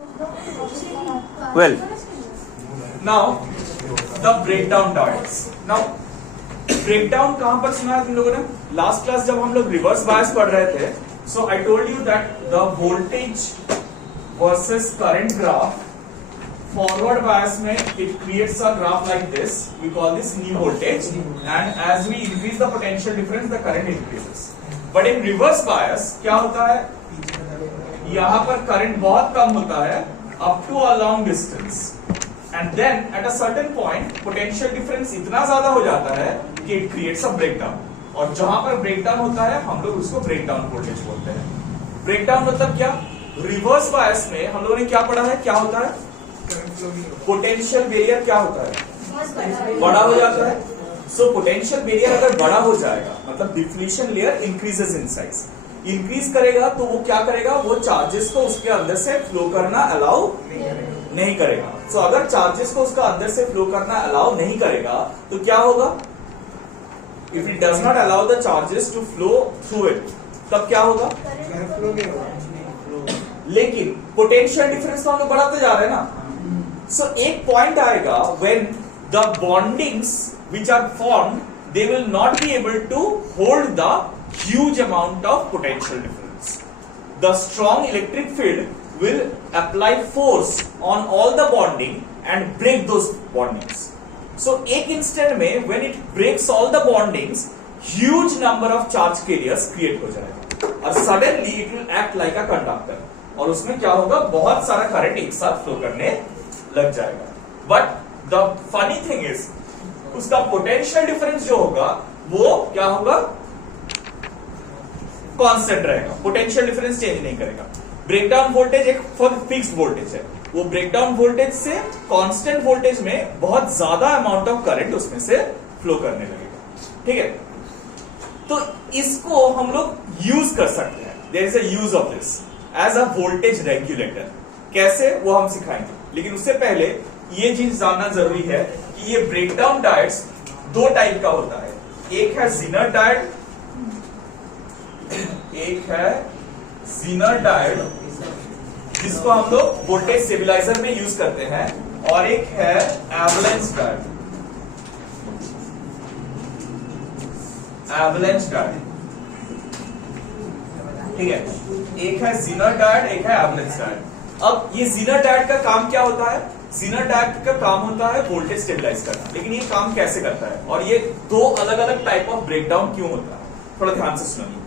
Well, Now the breakdown diodes. Now breakdown कहां पर सुना है तुम लोगों ने? लास्ट क्लास जब हम लोग रिवर्स बायस पढ़ रहे थे, so I told you that the voltage versus current graph, forward bias में it creates a graph like this. We call this knee voltage, and as we increase the potential difference, the current increases. But in reverse bias क्या होता है? यहाँ पर current बहुत कम होता है up to a long distance, and then at a certain point potential difference इतना ज्यादा हो जाता है कि it creates a breakdown. और जहां पर ब्रेकडाउन होता है हम लोग उसको ब्रेकडाउन वोल्टेज बोलते हैं. ब्रेकडाउन मतलब क्या? रिवर्स बायस में हम लोगों ने क्या पढ़ा है? क्या होता है? पोटेंशियल बैरियर क्या होता है? बड़ा हो जाता है. सो पोटेंशियल बैरियर अगर बड़ा हो जाएगा मतलब deflation layer increases in size. Increase करेगा तो वो क्या करेगा? वो चार्जेस को उसके अंदर से फ्लो करना अलाउ नहीं करेगा. सो अगर चार्जेस को उसका अंदर से फ्लो करना अलाउ नहीं करेगा तो क्या होगा? If it does not allow the charges to flow through it, तब क्या होगा? लेकिन पोटेंशियल डिफरेंस तो हम लोग बढ़ाते जा रहे हैं ना. सो एक पॉइंट आएगा when the bondings which are formed, they will not be able to hold the huge amount of potential difference. The strong electric field will apply force on all the bonding and break those bondings. So एक instant में when it breaks all the bondings, huge number of charge carriers create हो जाएगा और suddenly it will act like a conductor. और उसमें क्या होगा? बहुत सारा करंट एक साथ फ्लो करने लग जाएगा. But the funny thing is उसका पोटेंशियल डिफरेंस जो होगा वो क्या होगा? कांस्टेंट रहेगा. पोटेंशियल डिफरेंस चेंज नहीं करेगा. ब्रेकडाउन वोल्टेज एक फिक्स्ड वोल्टेज है. वो ब्रेकडाउन वोल्टेज से कांस्टेंट वोल्टेज में बहुत ज्यादा अमाउंट ऑफ करंट उसमें से फ्लो करने लगेगा. ठीक है, तो इसको हम लोग यूज कर सकते हैं. There is a use of this as a voltage regulator. कैसे वो हम सिखाएंगे, लेकिन उससे पहले ये चीज जानना जरूरी है कि ये ब्रेकडाउन डायोड्स दो टाइप का होता है. एक है ज़ीनर डायोड, एक है ज़ीनर डायोड जिसको हम लोग वोल्टेज स्टेबलाइजर में यूज करते हैं, और एक है एवलांच डायोड. एवलांच डायोड, ठीक है. एक है ज़ीनर डायोड, एक है एवलांच डायोड. अब ये ज़ीनर डायोड का काम क्या होता है? ज़ीनर डायोड का काम होता है वोल्टेज स्टेबलाइज करना. लेकिन ये काम कैसे करता है और ये दो अलग अलग टाइप ऑफ ब्रेकडाउन क्यों होता है, थोड़ा ध्यान से सुनिए.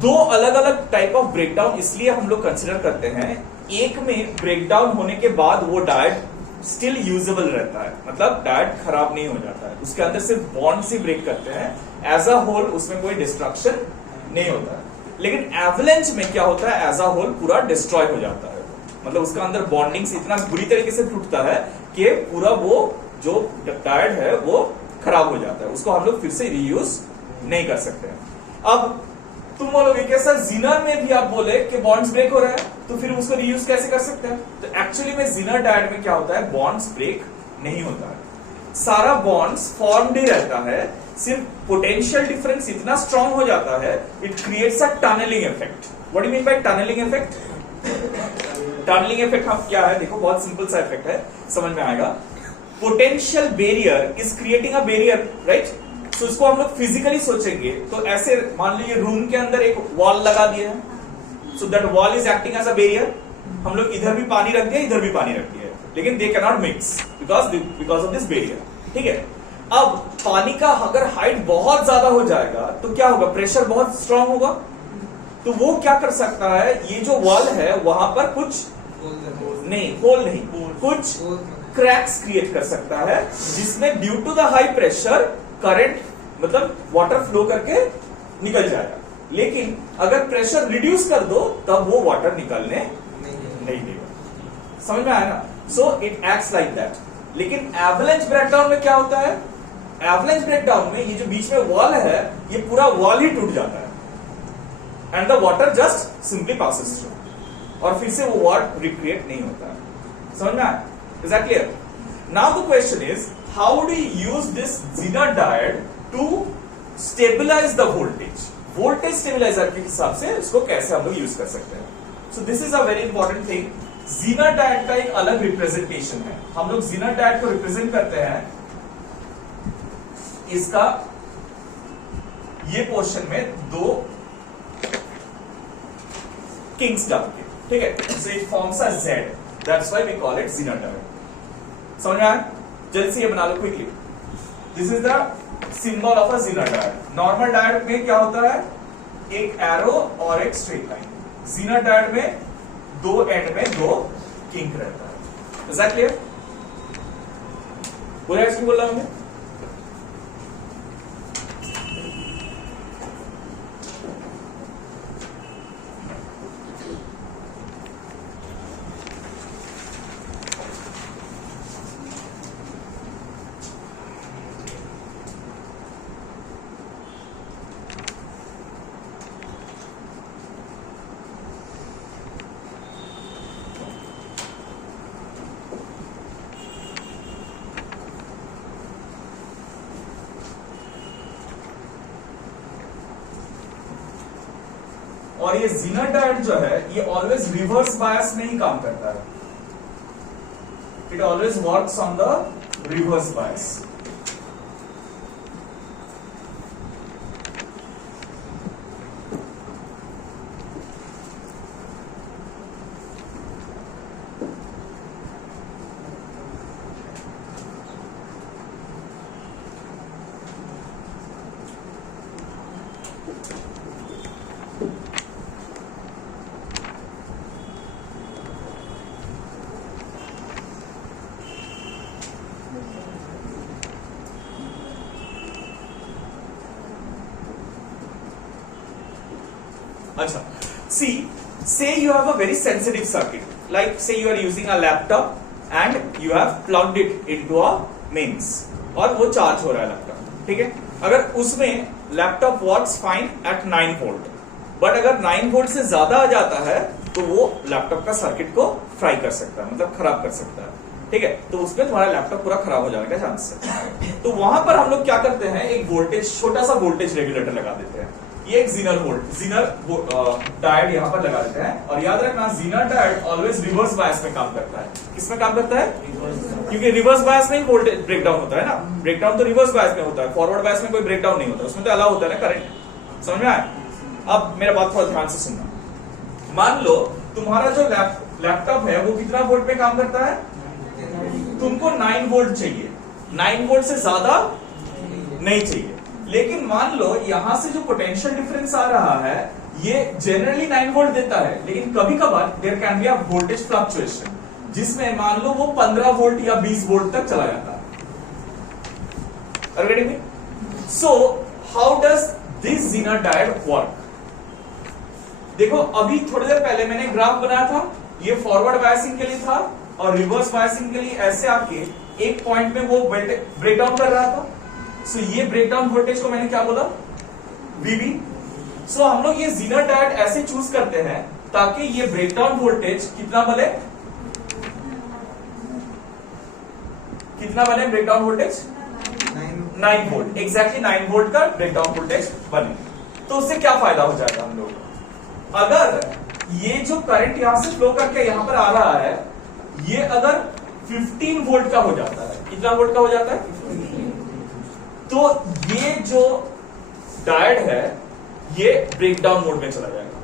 दो अलग अलग टाइप ऑफ ब्रेकडाउन इसलिए हम लोग कंसिडर करते हैं. एक में ब्रेकडाउन होने के बाद वो डायोड स्टिल यूजेबल रहता है, मतलब डायोड खराब नहीं हो जाता है. उसके अंदर सिर्फ बॉन्ड से ब्रेक करते हैं, एज अ होल उसमें कोई डिस्ट्रक्शन नहीं होता है. लेकिन एवलांच में क्या होता है? एज अ होल पूरा डिस्ट्रॉय हो जाता है. मतलब उसका अंदर बॉन्डिंग्स इतना बुरी तरीके से टूटता है कि पूरा वो जो डायोड है वो खराब हो जाता है. उसको हम लोग फिर से रीयूज नहीं कर सकते हैं. अब तुम बोलोगे कि सर ज़ीनर में भी आप बोले कि बॉन्ड्स ब्रेक हो रहा है तो फिर उसको रीयूज कैसे कर सकते हैं? तो एक्चुअली में ज़ीनर डायोड में क्या होता है? बॉन्ड्स ब्रेक नहीं होता है. सारा बॉन्ड्स फॉर्म्ड ही रहता है. सिर्फ पोटेंशियल डिफरेंस इतना स्ट्रांग हो जाता है, it creates a tunnelling effect. What do you mean by tunnelling effect? Tunnelling effect हम क्या है? देखो बहुत सिंपल सा इफेक्ट है, समझ में आएगा. Potential barrier is creating a barrier, right? So इसको हम लोग फिजिकली सोचेंगे तो ऐसे मान लीजिए रूम के अंदर एक वॉल लगा दिया है, so that wall is acting as a barrier. हम लोग इधर भी पानी रख दिया, इधर भी पानी रख दिया, लेकिन they can not mix because of this barrier. ठीक है, अब पानी का अगर हाइट बहुत ज्यादा हो जाएगा तो क्या होगा? प्रेशर बहुत स्ट्रांग होगा, तो वो क्या कर सकता है? ये जो वॉल है वहां पर कुछ नहीं, होल नहीं, कुछ क्रैक्स क्रिएट कर सकता है, जिसमें due to the high pressure current मतलब वाटर फ्लो करके निकल जाएगा. लेकिन अगर प्रेशर रिड्यूस कर दो तब वो वाटर निकलने नहीं देगा. समझ में आया ना? So it acts like that. लेकिन एवलांच ब्रेकडाउन में क्या होता है? एवलांच ब्रेकडाउन में ये जो बीच में वॉल है ये पूरा वॉल ही टूट जाता है and the water just simply passes through, और फिर से वो वाट रिक्रिएट नहीं होता है. समझ में आया? Is that clear? Now the question is, how do you use this Zener diode to stabilize the voltage? Voltage stabilizer के हिसाब से इसको कैसे हम लोग यूज कर सकते हैं? So this is a very important thing. Zener diet का एक अलग रिप्रेजेंटेशन है। हम लोग जीनर डायट को रिप्रेजेंट करते हैं इसका ये पोर्शन में दो किंग्स डाल के, ठीक है। So it forms a Z, that's why we call it zener diode. समझ में आया? जल्दी से ये बना लो quickly. This is the symbol of a zener diode. Normal diode में क्या होता है? एक एरो और एक स्ट्रेट लाइन। जीनर डायट में दो एंड में दो किंग रहता है। Is that clear? पूरा एक्सप्लेन बोल रहा हूं मैं? और ये जीनर डायट जो है ये ऑलवेज रिवर्स बायस में ही काम करता है। It always works on the reverse bias. अच्छा, see, say you have a very sensitive circuit, like say you are using a laptop and you have plugged it into a mains और वो charge हो रहा है laptop, ठीक है। अगर उसमें laptop works fine eight 9 volt, but अगर 9 वोल्ट से ज्यादा आ जाता है तो वो लैपटॉप का सर्किट को फ्राई कर सकता है, मतलब खराब कर सकता है, ठीक है। तो उसमें तुम्हारा लैपटॉप पूरा खराब हो जाने का चांस है। तो वहां पर हम लोग क्या करते हैं, एक वोल्टेज, छोटा सा वोल्टेज रेगुलेटर लगा देते हैं। ये एक जीनर डायोड यहां पर लगा देते हैं। और याद रखना, Zener diode always reverse bias में काम करता है। किसमें काम करता है? क्योंकि रिवर्स बायस में ही वोल्टेज ब्रेकडाउन होता है ना। ब्रेकडाउन तो रिवर्स बायस में होता है, फॉरवर्ड बायस में कोई ब्रेकडाउन नहीं होता, उसमें तो अलाउ होता है ना करंट। समझ में आया? अब मेरा बात थोड़ा ध्यान से सुनना। मान लो तुम्हारा जो लैपटॉप है वो कितना वोल्ट पे काम करता है? तुमको 9 वोल्ट चाहिए, 9 वोल्ट से ज्यादा नहीं चाहिए। लेकिन मान लो यहां से जो पोटेंशियल डिफरेंस आ रहा है ये जनरली 9 वोल्ट देता है, लेकिन कभी कभार there can be a voltage fluctuation, जिसमें मान लो वो 15 वोल्ट या 20 वोल्ट तक चला जाता है। Are you getting me? So how does this Zener diode work? देखो अभी थोड़ी देर पहले मैंने ग्राफ बनाया था, ये फॉरवर्ड बायसिंग के लिए था और रिवर्स बायसिंग के लिए ऐसे आके एक पॉइंट में वो ब्रेकडाउन कर रहा था। सो ये ब्रेकडाउन वोल्टेज को मैंने क्या बोला? VB। सो हम लोग ये जीनर डायोड ऐसे चूज करते हैं ताकि ये ब्रेकडाउन वोल्टेज कितना बने? कितना बने breakdown voltage? 9 volt. Exactly 9 volt का ब्रेकडाउन वोल्टेज बने। तो उससे क्या फायदा हो जाएगा हम लोग? अगर ये जो करंट यहां से फ्लो करके यहां पर आ रहा है, ये अगर 15 वोल्ट का हो जाता है, कितना वोल्ट का हो जाता है? तो ये जो डायोड है ये ब्रेकडाउन मोड में चला जाएगा।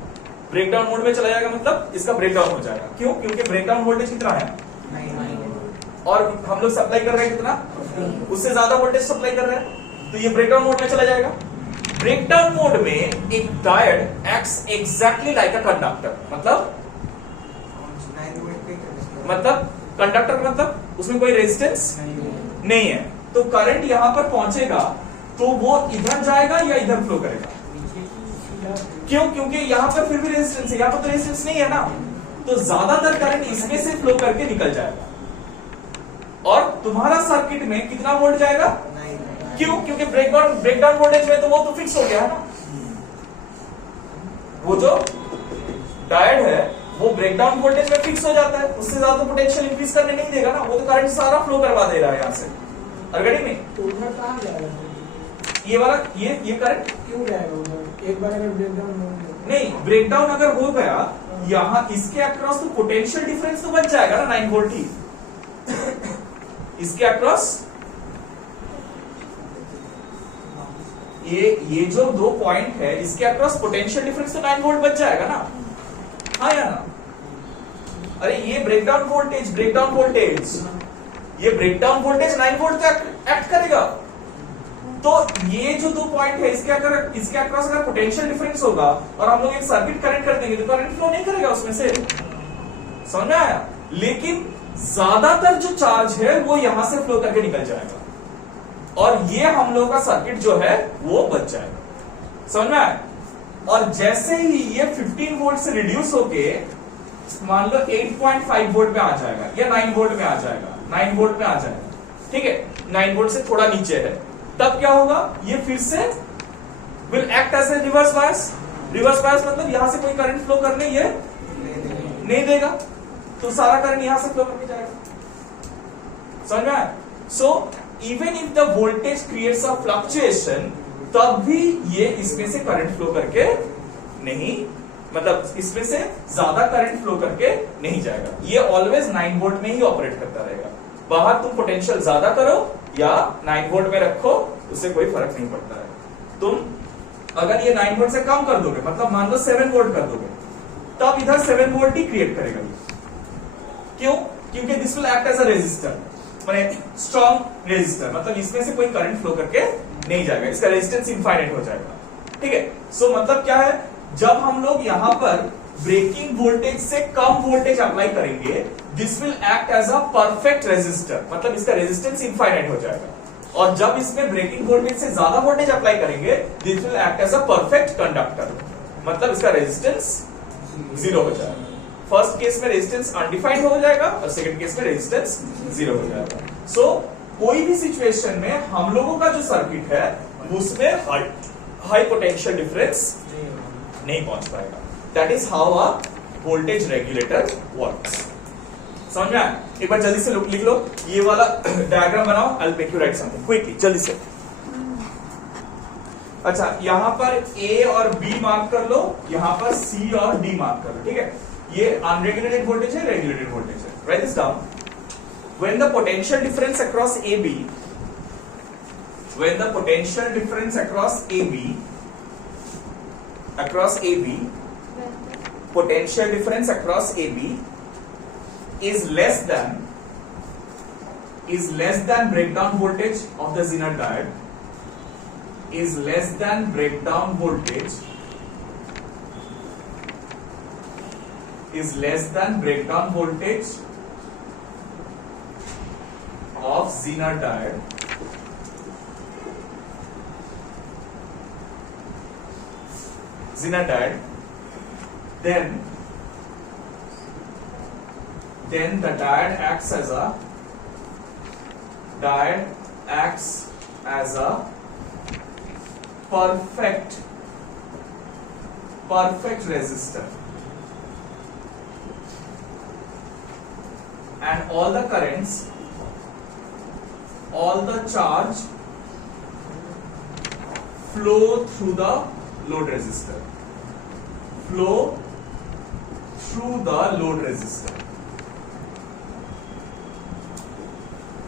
ब्रेकडाउन मोड में चला जाएगा मतलब इसका ब्रेकडाउन हो जाएगा। क्यों? क्योंकि ब्रेकडाउन वोल्टेज कितना है? 9 और हम लोग सप्लाई कर रहे हैं कितना? उससे ज्यादा वोल्टेज सप्लाई कर रहे हैं, तो ये ब्रेकडाउन मोड में चला जाएगा। ब्रेकडाउन मोड में एक diode acts exactly like a conductor. मतलब कंडक्टर मतलब उसमें कोई रेजिस्टेंस नहीं है, तो करंट यहां पर पहुंचेगा तो वो इधर जाएगा या इधर फ्लो करेगा? क्यों? क्योंकि यहां पर फिर भी रेजिस्टेंस है, यहां पर तो रेजिस्टेंस नहीं है ना, तो ज्यादातर करंट इसमें से फ्लो करके निकल जाएगा। और तुम्हारा सर्किट में कितना वोल्ट जाएगा? क्यों? क्योंकि ब्रेकडाउन वोल्टेज में तो वो तो फिक्स हो गया है ना। वो जो डायोड है वो ब्रेकडाउन वोल्टेज में फिक्स हो जाता है, उससे ज्यादा पोटेंशियल इंक्रीज करने नहीं देगा ना, वो तो करंट सारा फ्लो करवा दे रहा है यहां से। अरगड़ी में तो उधर कहां जाएगा? ये वाला ये करंट क्यों जाएगा उधर? एक बार अगर ब्रेकडाउन हो गया, नहीं, ब्रेकडाउन अगर हो गया यहां इसके अक्रॉस तो पोटेंशियल डिफरेंस तो बच जाएगा ना 9 वोल्ट ही। इसके अक्रॉस ये जो 2 पॉइंट है इसके अक्रॉस पोटेंशियल डिफरेंस तो 9 वोल्ट बच जाएगा ना, हाँ या ना? अरे ये ब्रेकडाउन वोल्टेज ये ब्रेकडाउन वोल्टेज 9 वोल्ट का एक्ट करेगा। तो ये जो 2 पॉइंट है इसके अक्रॉस अगर पोटेंशियल डिफरेंस होगा और हम लोग एक सर्किट कनेक्ट कर देंगे तो करंट फ्लो नहीं करेगा उसमें से, समझ में आया? लेकिन ज्यादातर जो चार्ज है वो यहां से फ्लो करके निकल जाएगा और ये हम लोगों का सर्किट जो है वो बच जाएगा, समझ में आया? और जैसे ही ये 15 वोल्ट से रिड्यूस होके मान लो 8.5 वोल्ट पे आ जाएगा या 9 वोल्ट में आ जाएगा, 9 वोल्ट में आ जाएगा, ठीक है, 9 वोल्ट से थोड़ा नीचे है, तब क्या होगा? ये फिर से will act as a reverse bias. Reverse bias मतलब यहां से कोई करंट फ्लो करने ये नहीं देगा, तो सारा करंट यहां से फ्लो करके जाएगा, समझ में आया? So even if the voltage creates a fluctuation, तब भी ये इसमें से करंट फ्लो करके नहीं, मतलब इसमें से ज्यादा करंट फ्लो करके नहीं जाएगा। ये ऑलवेज 9 वोल्ट में ही ऑपरेट करता रहेगा। बाहर तुम पोटेंशियल ज्यादा करो या 9 वोल्ट में रखो, उससे कोई फर्क नहीं पड़ता है। तुम अगर ये 9 वोल्ट से कम कर दोगे, मतलब मान लो 7 वोल्ट कर दोगे, तब इधर 7 वोल्ट ही क्रिएट करेगा। क्यों? क्योंकि this will act as a resistor, माने स्ट्रॉन्ग रेजिस्टर, मतलब इसमें से कोई करंट फ्लो करके नहीं जाएगा, इसका रेजिस्टेंस इनफाइनाइट हो जाएगा, ठीक है? सो मतलब क्या है, जब हम लोग यहां पर ब्रेकिंग वोल्टेज से कम वोल्टेज अप्लाई करेंगे, this will act as a perfect resistor, मतलब इसका रेजिस्टेंस इनफाइनाइट हो जाएगा। और जब इसमें ब्रेकिंग वोल्टेज से ज्यादा वोल्टेज अप्लाई करेंगे, this will act as a perfect conductor, मतलब इसका रेजिस्टेंस 0 हो जाएगा। फर्स्ट केस में रेजिस्टेंस अनडिफाइंड हो जाएगा और सेकंड केस में रेजिस्टेंस 0 हो जाएगा। सो कोई भी सिचुएशन में हम लोगों का जो सर्किट है उसमें हाई पोटेंशियल डिफरेंस नहीं पहुंच पाएगा। That is how a voltage regulator works. समझ में आया? एक बार जल्दी से लिख लो, ये वाला डायग्राम बनाओ, I will make you right something quickly, जल्दी से। अच्छा, यहां पर A और B मार्क कर लो, यहां पर C और D मार्क कर लो, ठीक है? ये अनरेगुलेटेड वोल्टेज है, रेगुलेटेड वोल्टेज है। Right this down. When the potential difference across AB, when the potential difference across AB, potential difference across AB is less than breakdown voltage of the Zener diode, is less than breakdown voltage, is less than breakdown voltage of Zener diode, then the diode acts as a perfect resistor, and all the currents, all the charge flow through the load resistor,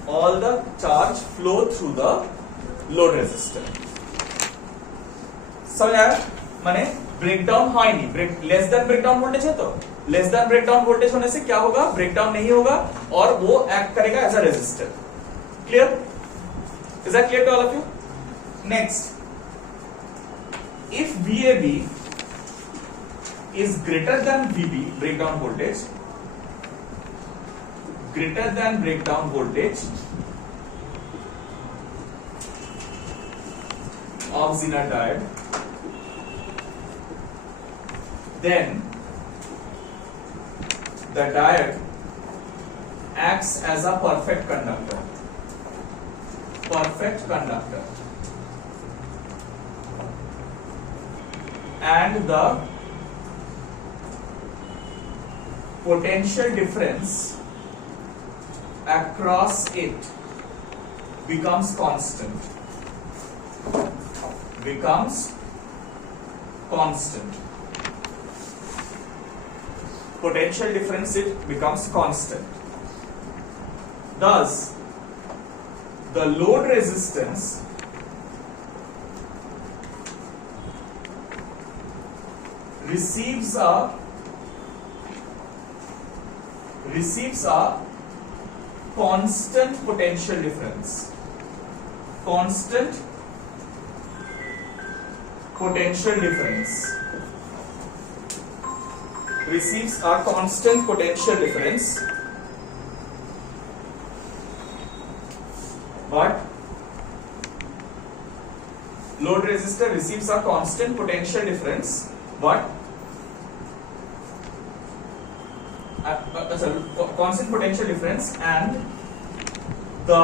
all the charge flow through the load resistor। समझ आया? माने breakdown है नहीं, less than breakdown voltage है, तो less than breakdown voltage होने से क्या होगा? ब्रेकडाउन नहीं होगा और वो एक्ट करेगा as a resistor. Clear? Is that clear to all of you? Next, if VAB is greater than VB, breakdown voltage, greater than breakdown voltage of Zener diode, then the diode acts as a perfect conductor, and the potential difference across it becomes constant, potential difference it becomes constant. Thus, the load resistance receives a constant potential difference. Constant potential difference receives a constant potential difference, but load resistor receives a constant potential difference, but constant potential difference, and the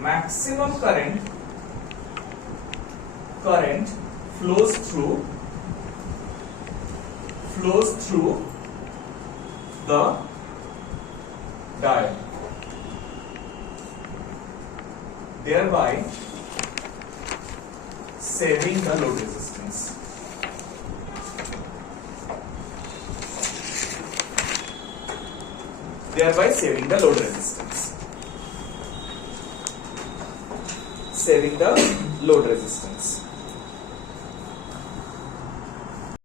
maximum current flows through the diode, thereby saving the load resistance. Thereby saving the load resistance. Saving the load resistance.